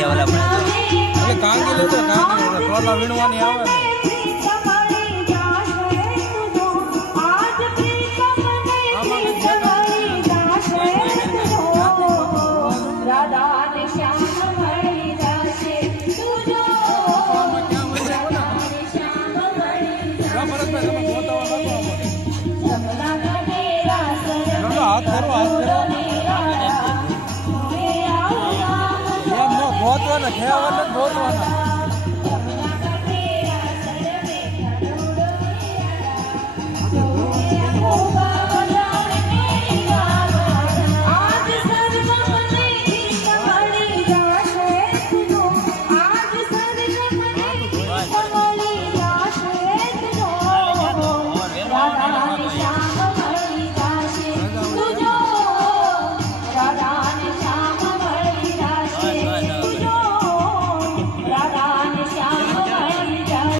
ગયા ઓલા પણ એટલે કાંગી લેતો કાંગી ટોલા વીણવાની આવે ને હાથ ફેરવો એમ ન ગોતવાના ખેવાના ગોતવાના